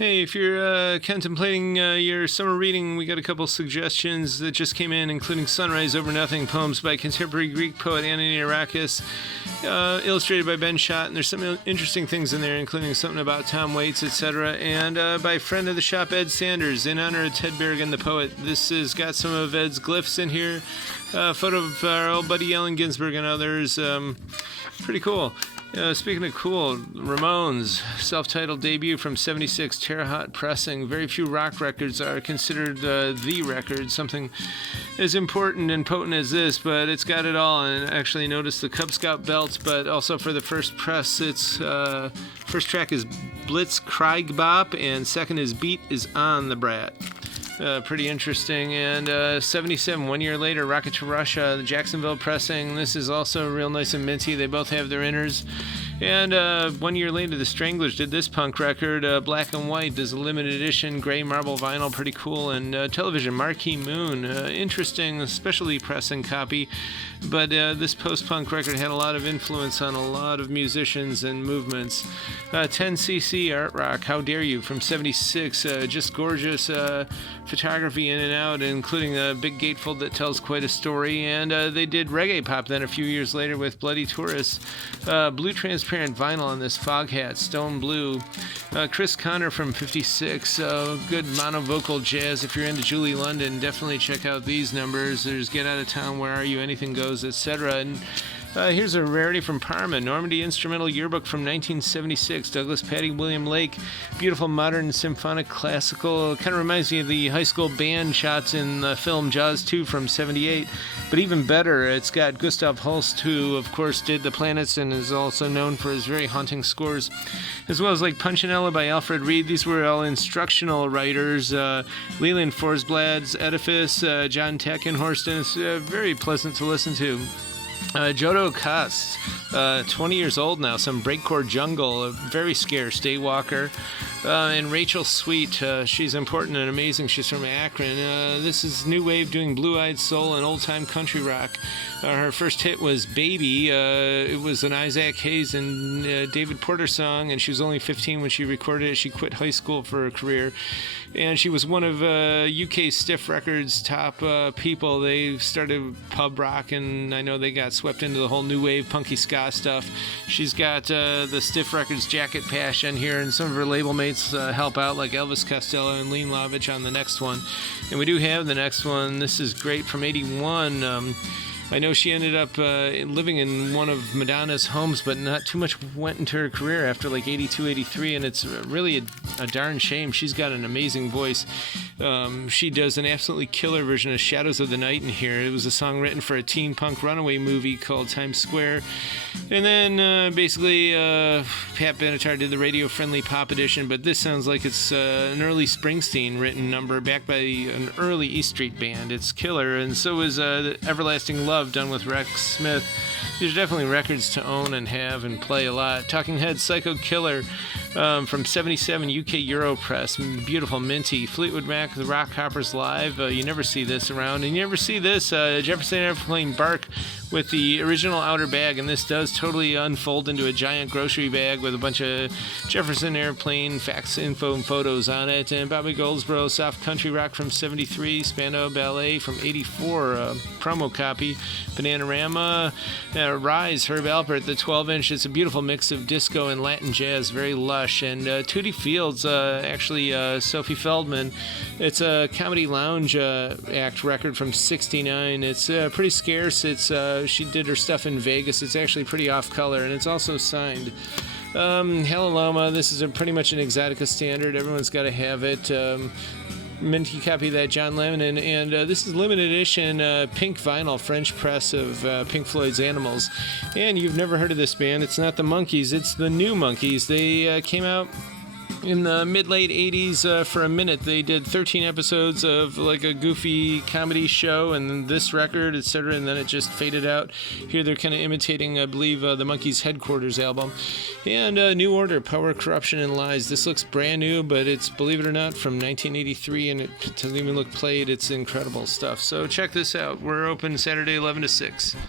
Hey, if you're contemplating your summer reading, we got a couple suggestions that just came in, including Sunrise Over Nothing, poems by contemporary Greek poet Ananiarakis, illustrated by Ben Schott, and there's some interesting things in there, including something about Tom Waits, etc., and by friend of the shop, Ed Sanders, in honor of Ted Berrigan, the poet. This has got some of Ed's glyphs in here, photo of our old buddy Allen Ginsberg and others. Pretty cool. Speaking of cool, Ramones, self-titled debut from '76, Terre Haute pressing. Very few rock records are considered the record, something as important and potent as this, but it's got it all. And actually notice the Cub Scout belt, but also for the first press, its first track is Blitz Krieg Bop, and second is Beat is on the Brat. Pretty interesting. And 77, 1 year later, Rocket to Russia, the Jacksonville pressing. This is also real nice and minty. They both have their inners. And 1 year later, the Stranglers did this punk record, Black and White. There's a limited edition, gray marble vinyl, pretty cool. And television, Marquee Moon, interesting, specialty pressing copy. But this post-punk record had a lot of influence on a lot of musicians and movements. 10cc Art Rock, How Dare You, from '76, just gorgeous photography in and out, including a big gatefold that tells quite a story. And they did reggae pop then a few years later with Bloody Tourists. Blue transparent vinyl on this Foghat, Stone Blue. Chris Connor from '56, good monovocal jazz. If you're into Julie London, definitely check out these numbers. There's Get Out of Town, Where Are You, Anything Goes, etc. And here's a rarity from Parma, Normandy Instrumental Yearbook from 1976, Douglas Patty William Lake, beautiful modern symphonic classical. Kind of reminds me of the high school band shots in the film Jaws 2 from '78, but even better, it's got Gustav Holst, who of course did The Planets and is also known for his very haunting scores, as well as like Punchinella by Alfred Reed. These were all instructional writers. Leland Forsblad's Edifice, John Tackenhorst, and it's very pleasant to listen to. Jodo Kast, 20 years old now, some breakcore jungle, a very scarce daywalker. And Rachel Sweet, she's important and amazing. She's from Akron. This is new wave doing blue-eyed soul and old-time country rock. Her first hit was Baby. It was an Isaac Hayes and David Porter song, and she was only 15 when she recorded it. She quit high school for her career. And she was one of UK Stiff Records' top people. They started pub rock, and I know they got swept into the whole new wave punky ska stuff. She's got the Stiff Records jacket patch on here, and some of her label mates help out, like Elvis Costello and Lean Lovich on the next one. And we do have the next one. This is great, from '81. I know she ended up living in one of Madonna's homes, but not too much went into her career after like '82, '83, and it's really a darn shame. She's got an amazing voice. She does an absolutely killer version of Shadows of the Night in here. It was a song written for a teen punk runaway movie called Times Square. And then basically Pat Benatar did the radio-friendly pop edition, but this sounds like it's an early Springsteen written number backed by an early E Street band. It's killer, and so is Everlasting Love, done with Rex Smith. These are definitely records to own and have and play a lot. Talking Heads, Psycho Killer, from '77, UK Europress, beautiful, minty. Fleetwood Mac, The Rock Hoppers Live, you never see this around. And you never see this, Jefferson Airplane Bark with the original outer bag, and this does totally unfold into a giant grocery bag with a bunch of Jefferson Airplane facts, info, and photos on it. And Bobby Goldsboro, Soft Country Rock from '73, Spandau Ballet from '84, promo copy. Bananarama, Rise, Herb Alpert, the 12-inch. It's a beautiful mix of disco and Latin jazz, very lush. And Tootie Fields, actually Sophie Feldman. It's a comedy lounge act record from '69. It's pretty scarce. It's she did her stuff in Vegas. It's actually pretty off-color, and it's also signed. Halaloma, this is pretty much an Exotica standard. Everyone's got to have it. Minty copy of that, John Lennon, and this is limited edition pink vinyl French press of Pink Floyd's Animals. And you've never heard of this band. It's not the Monkees, it's the New Monkees. They came out in the mid-late 80s for a minute. They did 13 episodes of like a goofy comedy show, and then this record, etc., and then it just faded out. Here they're kind of imitating, I believe, the Monkees' Headquarters album. And New Order, Power, Corruption, and Lies. This looks brand new, but it's, believe it or not, from 1983, and it doesn't even look played. It's incredible stuff. So check this out. We're open Saturday 11 to 6.